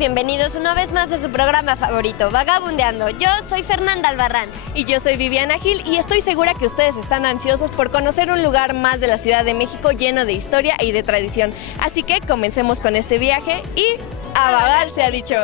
bienvenidos una vez más a su programa favorito, Vagabundeando. Yo soy Fernanda Albarrán. Y yo soy Viviana Gil y estoy segura que ustedes están ansiosos por conocer un lugar más de la Ciudad de México lleno de historia y de tradición. Así que comencemos con este viaje y a vagar se ha dicho.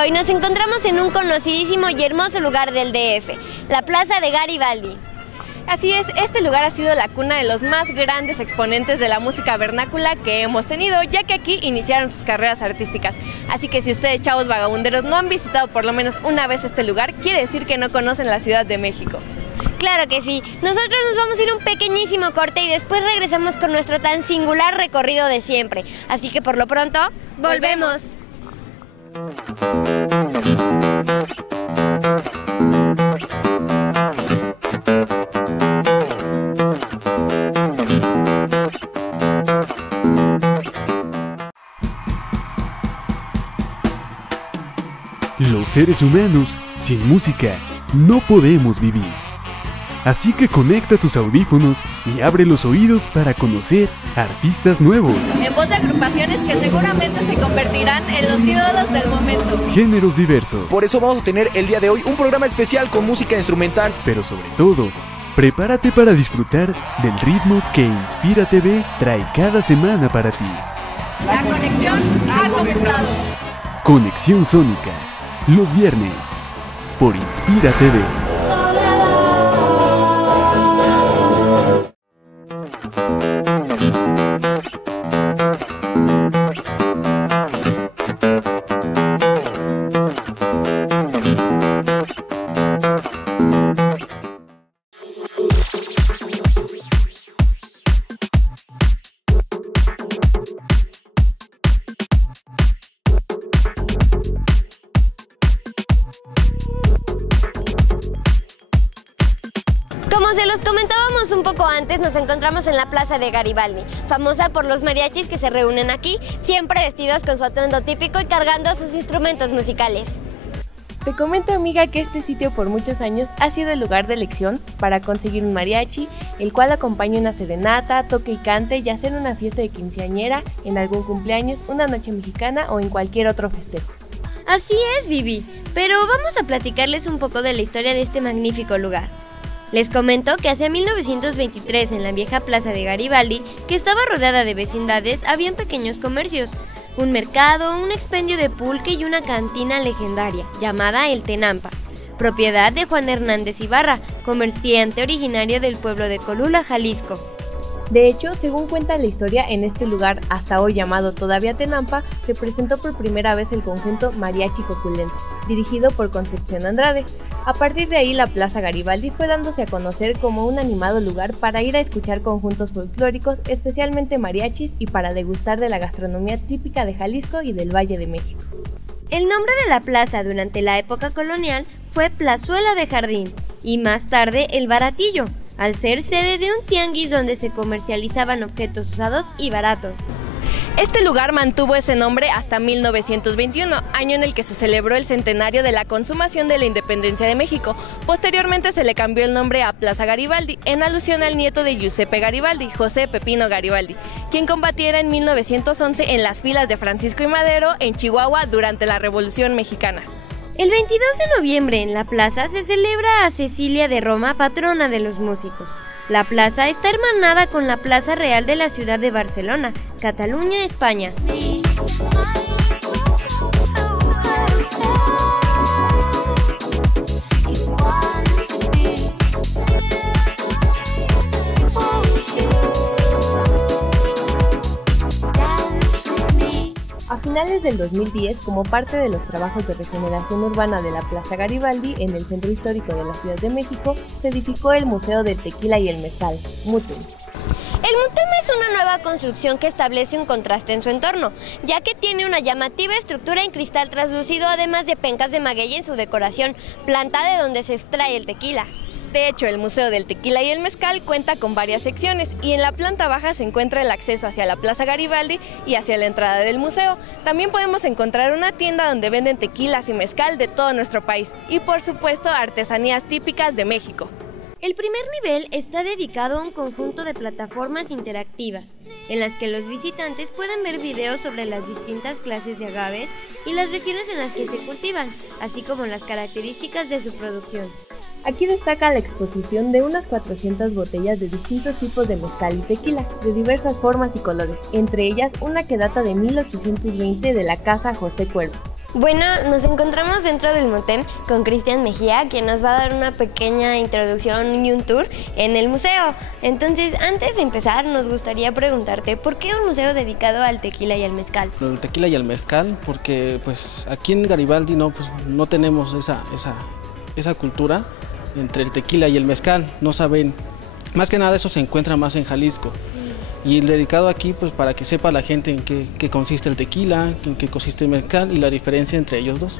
Hoy nos encontramos en un conocidísimo y hermoso lugar del DF, la Plaza de Garibaldi. Así es, este lugar ha sido la cuna de los más grandes exponentes de la música vernácula que hemos tenido, ya que aquí iniciaron sus carreras artísticas. Así que si ustedes, chavos vagabunderos, no han visitado por lo menos una vez este lugar, quiere decir que no conocen la Ciudad de México. Claro que sí, nosotros nos vamos a ir un pequeñísimo corte y después regresamos con nuestro tan singular recorrido de siempre. Así que por lo pronto, ¡volvemos! Los seres humanos, sin música, no podemos vivir. Así que conecta tus audífonos y abre los oídos para conocer artistas nuevos. En voz de agrupaciones que seguramente se convertirán en los ídolos del momento. Géneros diversos. Por eso vamos a tener el día de hoy un programa especial con música instrumental. Pero sobre todo, prepárate para disfrutar del ritmo que Inspira TV trae cada semana para ti. La conexión ha comenzado. Conexión Sónica, los viernes, por Inspira TV. Como se los comentábamos un poco antes, nos encontramos en la Plaza de Garibaldi, famosa por los mariachis que se reúnen aquí, siempre vestidos con su atuendo típico y cargando sus instrumentos musicales. Te comento, amiga, que este sitio por muchos años ha sido el lugar de elección para conseguir un mariachi, el cual acompaña una serenata, toque y cante, ya sea en una fiesta de quinceañera, en algún cumpleaños, una noche mexicana o en cualquier otro festejo. Así es, Vivi, pero vamos a platicarles un poco de la historia de este magnífico lugar. Les comento que hacia 1923 en la vieja Plaza de Garibaldi, que estaba rodeada de vecindades, habían pequeños comercios, un mercado, un expendio de pulque y una cantina legendaria, llamada El Tenampa, propiedad de Juan Hernández Ibarra, comerciante originario del pueblo de Colula, Jalisco. De hecho, según cuenta la historia, en este lugar, hasta hoy llamado todavía Tenampa, se presentó por primera vez el conjunto Mariachi Coculense, dirigido por Concepción Andrade. A partir de ahí, la Plaza Garibaldi fue dándose a conocer como un animado lugar para ir a escuchar conjuntos folclóricos, especialmente mariachis, y para degustar de la gastronomía típica de Jalisco y del Valle de México. El nombre de la plaza durante la época colonial fue Plazuela de Jardín y más tarde El Baratillo, al ser sede de un tianguis donde se comercializaban objetos usados y baratos. Este lugar mantuvo ese nombre hasta 1921, año en el que se celebró el centenario de la consumación de la independencia de México. Posteriormente se le cambió el nombre a Plaza Garibaldi, en alusión al nieto de Giuseppe Garibaldi, José Pepino Garibaldi, quien combatiera en 1911 en las filas de Francisco y Madero en Chihuahua durante la Revolución Mexicana. El 22 de noviembre en la plaza se celebra a Cecilia de Roma, patrona de los músicos. La plaza está hermanada con la Plaza Real de la ciudad de Barcelona, Cataluña, España. A finales del 2010, como parte de los trabajos de regeneración urbana de la Plaza Garibaldi en el centro histórico de la Ciudad de México, se edificó el Museo del Tequila y el Mezcal, MUTEM. El MUTEM es una nueva construcción que establece un contraste en su entorno, ya que tiene una llamativa estructura en cristal translúcido, además de pencas de maguey en su decoración, planta de donde se extrae el tequila. De hecho, el Museo del Tequila y el Mezcal cuenta con varias secciones y en la planta baja se encuentra el acceso hacia la Plaza Garibaldi y hacia la entrada del museo. También podemos encontrar una tienda donde venden tequilas y mezcal de todo nuestro país y por supuesto artesanías típicas de México. El primer nivel está dedicado a un conjunto de plataformas interactivas, en las que los visitantes pueden ver videos sobre las distintas clases de agaves y las regiones en las que se cultivan, así como las características de su producción. Aquí destaca la exposición de unas 400 botellas de distintos tipos de mezcal y tequila, de diversas formas y colores, entre ellas una que data de 1820 de la Casa José Cuervo. Bueno, nos encontramos dentro del Motem con Cristian Mejía, quien nos va a dar una pequeña introducción y un tour en el museo. Entonces, antes de empezar, nos gustaría preguntarte, ¿por qué un museo dedicado al tequila y al mezcal? El tequila y al mezcal, porque pues aquí en Garibaldi no tenemos esa cultura entre el tequila y el mezcal, no saben, más que nada eso se encuentra más en Jalisco. Y el dedicado aquí pues para que sepa la gente en qué consiste el tequila, en qué consiste el mezcal y la diferencia entre ellos dos.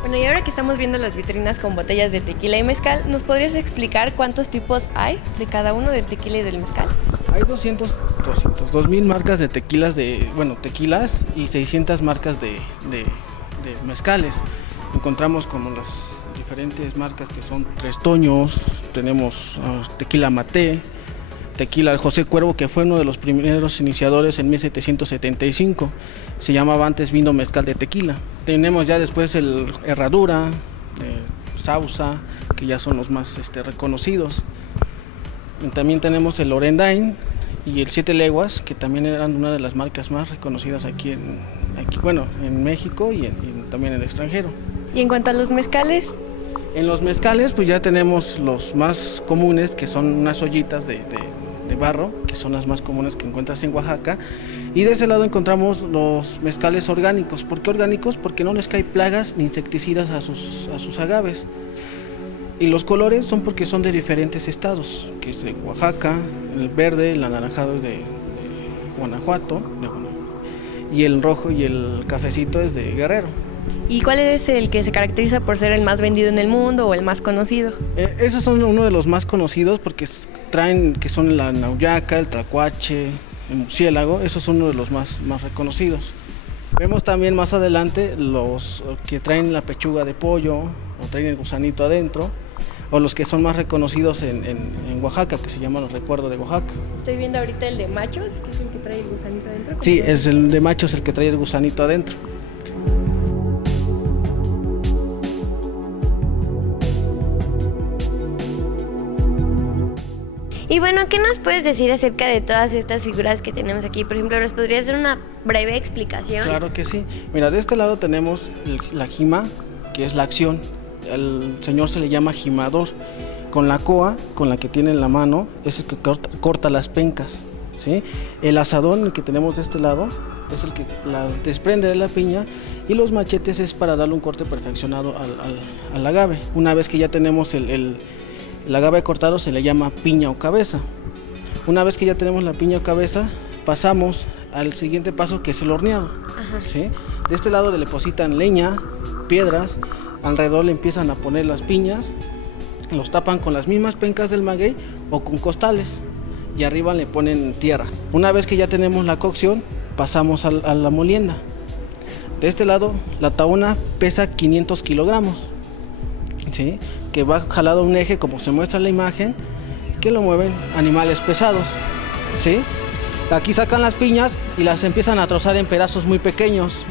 Bueno, y ahora que estamos viendo las vitrinas con botellas de tequila y mezcal, ¿nos podrías explicar cuántos tipos hay de cada uno del tequila y del mezcal? Hay 2000 marcas de tequilas, tequilas y 600 marcas de mezcales. Encontramos como las diferentes marcas que son Tres Toños, tenemos tequila Mate, tequila José Cuervo, que fue uno de los primeros iniciadores en 1775, se llamaba antes vino mezcal de tequila. Tenemos ya después el Herradura, Sauza, que ya son los más reconocidos. También tenemos el Orendain y el Siete Leguas, que también eran una de las marcas más reconocidas aquí en México y también en el extranjero. Y en cuanto a los mezcales, en los mezcales pues ya tenemos los más comunes, que son unas ollitas de barro, que son las más comunes que encuentras en Oaxaca, y de ese lado encontramos los mezcales orgánicos. ¿Por qué orgánicos? Porque no les cae plagas ni insecticidas a sus agaves. Y los colores son porque son de diferentes estados, que es de Oaxaca, el verde, el anaranjado es de Guanajuato, y el rojo y el cafecito es de Guerrero. ¿y cuál es el que se caracteriza por ser el más vendido en el mundo o el más conocido? Esos son uno de los más conocidos porque traen, que son la nauyaca, el tlacuache, el murciélago, esos son uno de los más reconocidos. Vemos también más adelante los que traen la pechuga de pollo o traen el gusanito adentro, o los que son más reconocidos en Oaxaca, que se llaman los recuerdos de Oaxaca. Estoy viendo ahorita el de machos, que es el que trae el gusanito adentro. Sí, es el de machos el que trae el gusanito adentro. Y bueno, ¿qué nos puedes decir acerca de todas estas figuras que tenemos aquí? Por ejemplo, ¿nos podrías dar una breve explicación? Claro que sí. Mira, de este lado tenemos la jima, que es la acción. El señor se le llama jimador. Con la coa, con la que tiene en la mano, es el que corta las pencas, ¿sí? El asadón, el que tenemos de este lado, es el que la desprende de la piña, y los machetes es para darle un corte perfeccionado al agave. Una vez que ya tenemos el agave cortado, se le llama piña o cabeza. Una vez que ya tenemos la piña o cabeza, pasamos al siguiente paso, que es el horneado. ¿Sí? De este lado le depositan leña, piedras, alrededor le empiezan a poner las piñas, los tapan con las mismas pencas del maguey o con costales, y arriba le ponen tierra. Una vez que ya tenemos la cocción, pasamos a la molienda. De este lado, la tahona pesa 500 kilogramos, ¿sí? Que va jalado a un eje, como se muestra en la imagen, que lo mueven animales pesados, ¿sí? Aquí sacan las piñas y las empiezan a trozar en pedazos muy pequeños.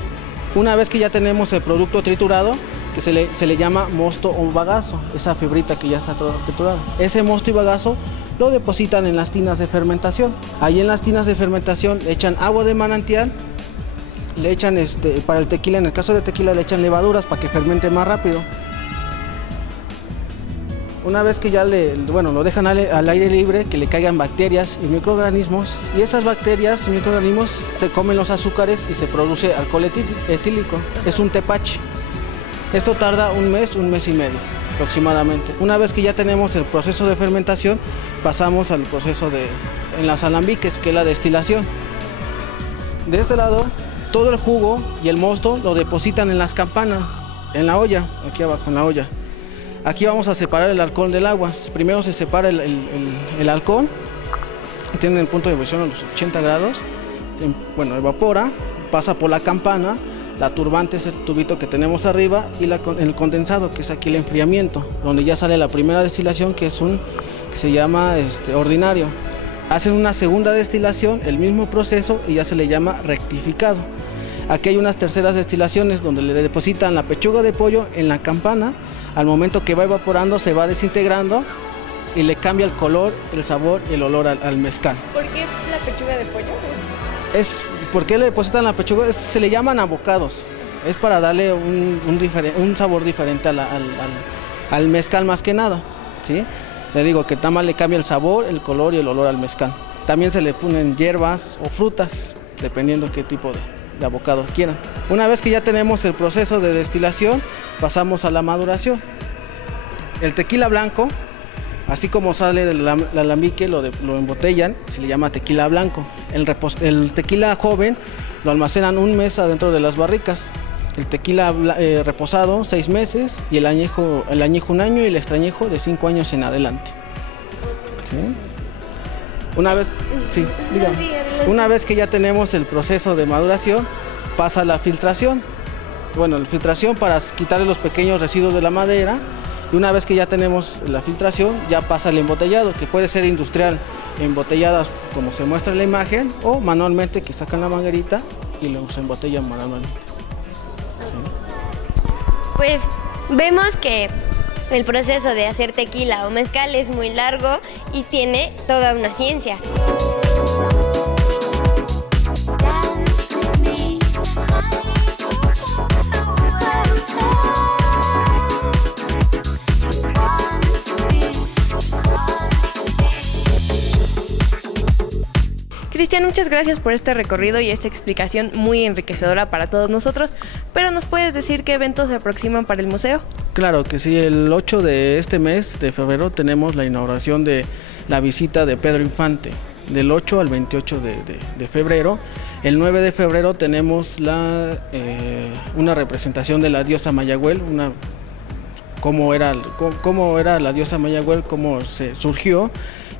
Una vez que ya tenemos el producto triturado, que se le llama mosto o bagazo, esa fibrita que ya está triturada. Ese mosto y bagazo lo depositan en las tinas de fermentación. Ahí en las tinas de fermentación le echan agua de manantial, le echan para el tequila, en el caso de tequila le echan levaduras para que fermente más rápido. Una vez que ya lo dejan al aire libre, que le caigan bacterias y microorganismos, y esas bacterias y microorganismos se comen los azúcares y se produce alcohol etílico. Es un tepache. Esto tarda un mes y medio aproximadamente. Una vez que ya tenemos el proceso de fermentación, pasamos al proceso en las alambiques, que es la destilación. De este lado, todo el jugo y el mosto lo depositan en las campanas, en la olla, aquí abajo en la olla. Aquí vamos a separar el alcohol del agua. Primero se separa el alcohol, tiene el punto de ebullición a los 80 grados, evapora, pasa por la campana, la turbante es el tubito que tenemos arriba y el condensado, que es aquí el enfriamiento, donde ya sale la primera destilación, que se llama ordinario. Hacen una segunda destilación, el mismo proceso, y ya se le llama rectificado. Aquí hay unas terceras destilaciones donde le depositan la pechuga de pollo en la campana. Al momento que va evaporando se va desintegrando y le cambia el color, el sabor y el olor al mezcal. ¿Por qué la pechuga de pollo? ¿Por qué le depositan la pechuga? Se le llaman abocados. Es para darle un sabor diferente al mezcal más que nada, ¿sí? Te digo que nada más le cambia el sabor, el color y el olor al mezcal. También se le ponen hierbas o frutas, dependiendo qué tipo de abocado quieran. Una vez que ya tenemos el proceso de destilación, pasamos a la maduración. El tequila blanco, así como sale del alambique, lo embotellan, se le llama tequila blanco. El tequila joven lo almacenan un mes adentro de las barricas. El tequila reposado 6 meses y el añejo 1 año y el extrañejo de 5 años en adelante. ¿Sí? Una vez que ya tenemos el proceso de maduración, pasa la filtración. La filtración para quitarle los pequeños residuos de la madera. Y una vez que ya tenemos la filtración, ya pasa el embotellado, que puede ser industrial, embotelladas como se muestra en la imagen, o manualmente, que sacan la manguerita y los embotellan manualmente. ¿Sí? Pues vemos que el proceso de hacer tequila o mezcal es muy largo y tiene toda una ciencia. Cristian, muchas gracias por este recorrido y esta explicación muy enriquecedora para todos nosotros, pero ¿nos puedes decir qué eventos se aproximan para el museo? Claro que sí, el 8 de este mes de febrero tenemos la inauguración de la visita de Pedro Infante, del 8 al 28 de febrero. El 9 de febrero tenemos una representación de la diosa Mayagüel, cómo era la diosa Mayagüel, cómo se surgió.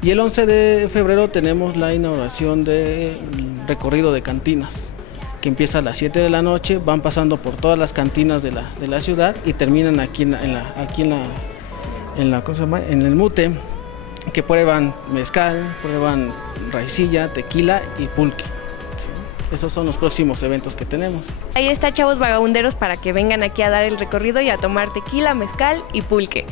Y el 11 de febrero tenemos la inauguración del recorrido de cantinas, que empieza a las 7 de la noche, van pasando por todas las cantinas de la ciudad y terminan aquí en el Mute, que prueban mezcal, prueban raicilla, tequila y pulque. ¿Sí? Esos son los próximos eventos que tenemos. Ahí está, chavos vagabunderos, para que vengan aquí a dar el recorrido y a tomar tequila, mezcal y pulque.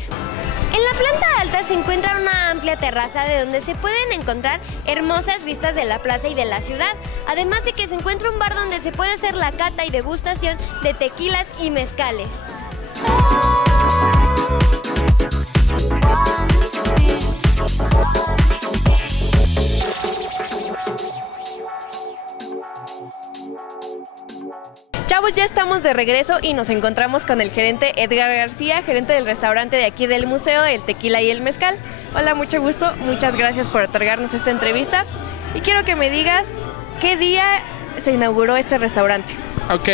En la planta alta se encuentra una amplia terraza de donde se pueden encontrar hermosas vistas de la plaza y de la ciudad, además de que se encuentra un bar donde se puede hacer la cata y degustación de tequilas y mezcales. Chavos, ya estamos de regreso y nos encontramos con el gerente Edgar García, gerente del restaurante de aquí del museo, el Tequila y el Mezcal. Hola, mucho gusto, muchas gracias por otorgarnos esta entrevista y quiero que me digas qué día se inauguró este restaurante. Ok,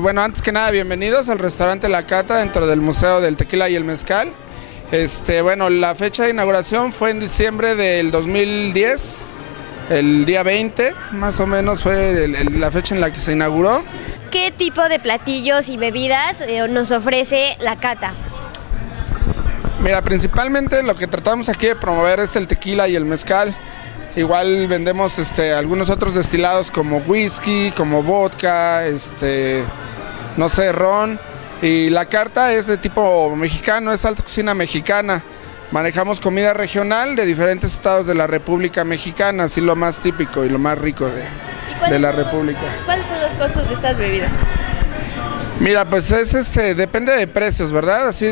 bueno, antes que nada, bienvenidos al restaurante La Cata dentro del Museo del Tequila y el Mezcal. Bueno, la fecha de inauguración fue en diciembre del 2010. El día 20, más o menos, fue la fecha en la que se inauguró. ¿Qué tipo de platillos y bebidas nos ofrece la cata? Mira, principalmente lo que tratamos aquí de promover es el tequila y el mezcal. Igual vendemos algunos otros destilados como whisky, como vodka, no sé, ron. Y la carta es de tipo mexicano, es alta cocina mexicana. Manejamos comida regional de diferentes estados de la República Mexicana, así lo más típico y lo más rico de la República. ¿Cuáles son los costos de estas bebidas? Mira, pues depende de precios, ¿verdad? Así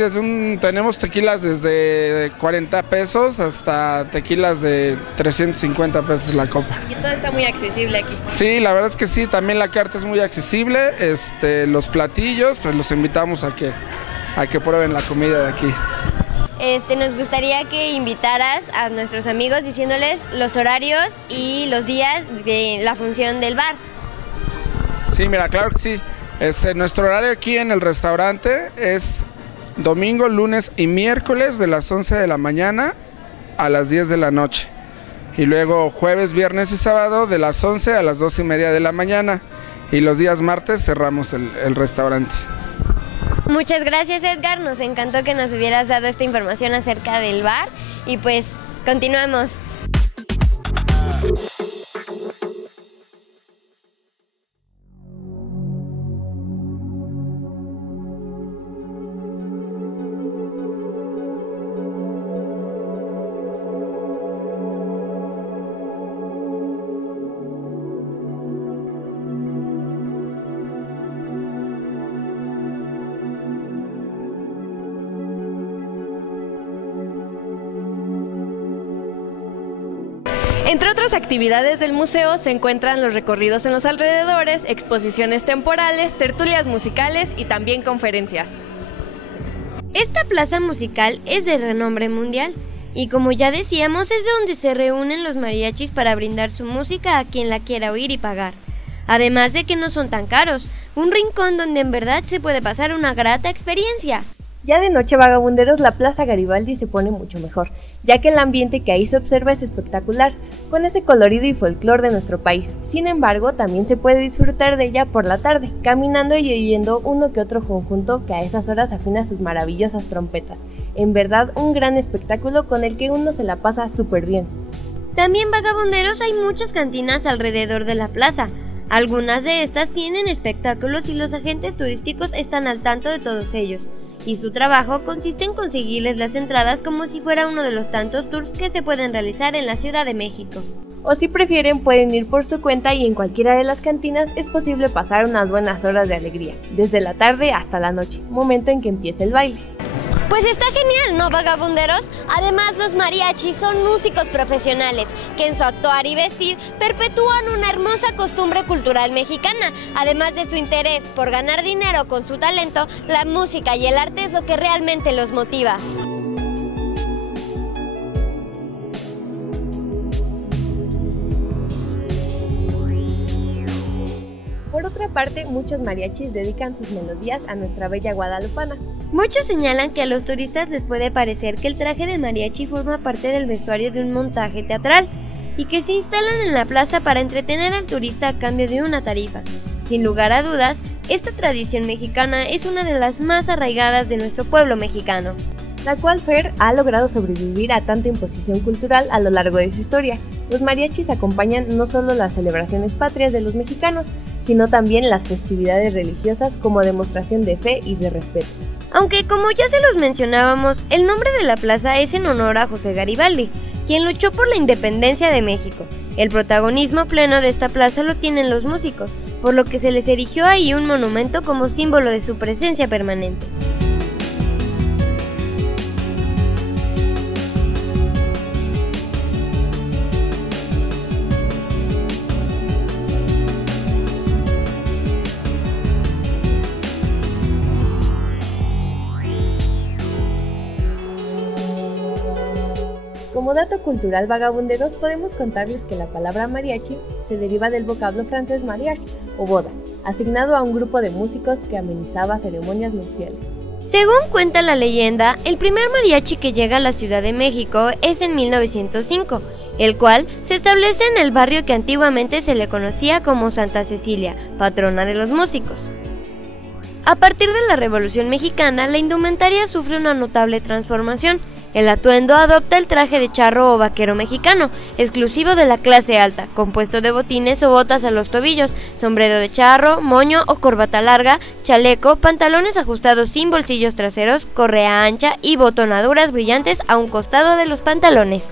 tenemos tequilas desde 40 pesos hasta tequilas de 350 pesos la copa. Y todo está muy accesible aquí. Sí, la verdad es que sí, también la carta es muy accesible. Los platillos, pues los invitamos a que prueben la comida de aquí. Nos gustaría que invitaras a nuestros amigos diciéndoles los horarios y los días de la función del bar. Sí, mira, claro que sí. Nuestro horario aquí en el restaurante es domingo, lunes y miércoles de las 11 de la mañana a las 10 de la noche. Y luego jueves, viernes y sábado de las 11 a las 2:30 de la mañana. Y los días martes cerramos el restaurante. Muchas gracias, Edgar, nos encantó que nos hubieras dado esta información acerca del bar y pues continuamos. Entre otras actividades del museo se encuentran los recorridos en los alrededores, exposiciones temporales, tertulias musicales y también conferencias. Esta plaza musical es de renombre mundial y como ya decíamos es de donde se reúnen los mariachis para brindar su música a quien la quiera oír y pagar. Además de que no son tan caros, un rincón donde en verdad se puede pasar una grata experiencia. Ya de noche, vagabunderos, la Plaza Garibaldi se pone mucho mejor, ya que el ambiente que ahí se observa es espectacular, con ese colorido y folclor de nuestro país. Sin embargo, también se puede disfrutar de ella por la tarde, caminando y oyendo uno que otro conjunto que a esas horas afina sus maravillosas trompetas. En verdad, un gran espectáculo con el que uno se la pasa súper bien. También, vagabunderos, hay muchas cantinas alrededor de la plaza. Algunas de estas tienen espectáculos y los agentes turísticos están al tanto de todos ellos. Y su trabajo consiste en conseguirles las entradas como si fuera uno de los tantos tours que se pueden realizar en la Ciudad de México. O si prefieren, pueden ir por su cuenta y en cualquiera de las cantinas es posible pasar unas buenas horas de alegría, desde la tarde hasta la noche, momento en que empieza el baile. Pues está genial, ¿no, vagabunderos? Además, los mariachis son músicos profesionales que en su actuar y vestir perpetúan una hermosa costumbre cultural mexicana. Además de su interés por ganar dinero con su talento, la música y el arte es lo que realmente los motiva. Por otra parte, muchos mariachis dedican sus melodías a nuestra bella guadalupana. Muchos señalan que a los turistas les puede parecer que el traje de mariachi forma parte del vestuario de un montaje teatral y que se instalan en la plaza para entretener al turista a cambio de una tarifa. Sin lugar a dudas, esta tradición mexicana es una de las más arraigadas de nuestro pueblo mexicano, la cual Fer ha logrado sobrevivir a tanta imposición cultural a lo largo de su historia. Los mariachis acompañan no solo las celebraciones patrias de los mexicanos, sino también las festividades religiosas como demostración de fe y de respeto. Aunque, como ya se los mencionábamos, el nombre de la plaza es en honor a José Garibaldi, quien luchó por la independencia de México. El protagonismo pleno de esta plaza lo tienen los músicos, por lo que se les erigió ahí un monumento como símbolo de su presencia permanente. Como dato cultural, vagabunderos, podemos contarles que la palabra mariachi se deriva del vocablo francés mariage o boda, asignado a un grupo de músicos que amenizaba ceremonias nupciales. Según cuenta la leyenda, el primer mariachi que llega a la Ciudad de México es en 1905, el cual se establece en el barrio que antiguamente se le conocía como Santa Cecilia, patrona de los músicos. A partir de la Revolución Mexicana, la indumentaria sufre una notable transformación. El atuendo adopta el traje de charro o vaquero mexicano, exclusivo de la clase alta, compuesto de botines o botas a los tobillos, sombrero de charro, moño o corbata larga, chaleco, pantalones ajustados sin bolsillos traseros, correa ancha y botonaduras brillantes a un costado de los pantalones.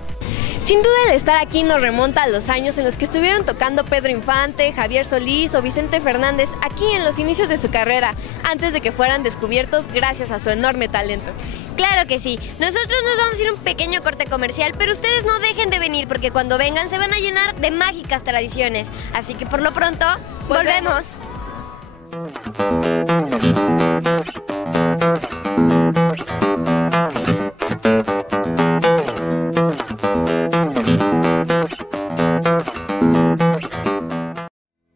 Sin duda, el estar aquí nos remonta a los años en los que estuvieron tocando Pedro Infante, Javier Solís o Vicente Fernández aquí en los inicios de su carrera, antes de que fueran descubiertos gracias a su enorme talento. Claro que sí, nosotros nos vamos a ir a un pequeño corte comercial, pero ustedes no dejen de venir porque cuando vengan se van a llenar de mágicas tradiciones. Así que por lo pronto, ¡volvemos!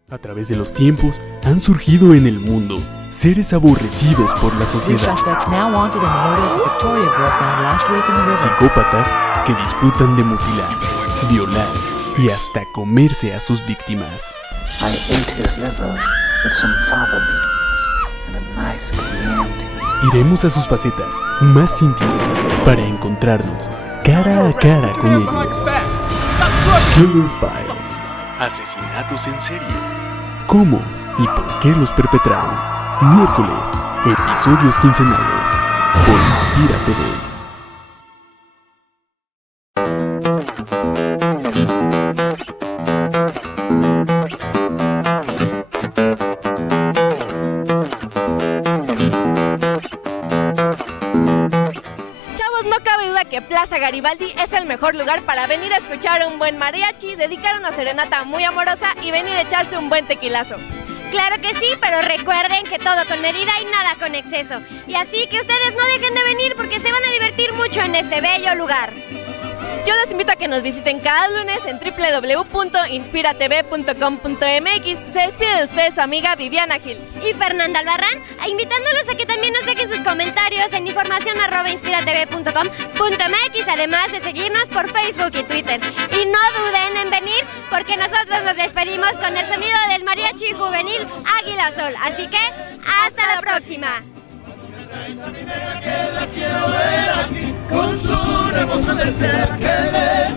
A través de los tiempos han surgido en el mundo seres aborrecidos por la sociedad, psicópatas que disfrutan de mutilar, violar y hasta comerse a sus víctimas. I ate his liver with some fava beans and a nice Chianti. Iremos a sus facetas más íntimas para encontrarnos cara a cara con ellos. Killer Files. Asesinatos en serie. ¿Cómo y por qué los perpetraron? Miércoles, episodios quincenales por Inspira TV. Plaza Garibaldi es el mejor lugar para venir a escuchar un buen mariachi, dedicar una serenata muy amorosa y venir a echarse un buen tequilazo. Claro que sí, pero recuerden que todo con medida y nada con exceso. Y así que ustedes no dejen de venir porque se van a divertir mucho en este bello lugar. Yo les invito a que nos visiten cada lunes en www.inspiratv.com.mx. Se despide de ustedes su amiga Viviana Gil y Fernanda Albarrán, invitándolos a que también nos dejen sus comentarios en informacion@inspiratv.com.mx, además de seguirnos por Facebook y Twitter. Y no duden en venir porque nosotros nos despedimos con el sonido del mariachi juvenil Águila Sol. Así que, ¡hasta la próxima! Esa mi negra que la quiero ver aquí, con su rebozo de ser que le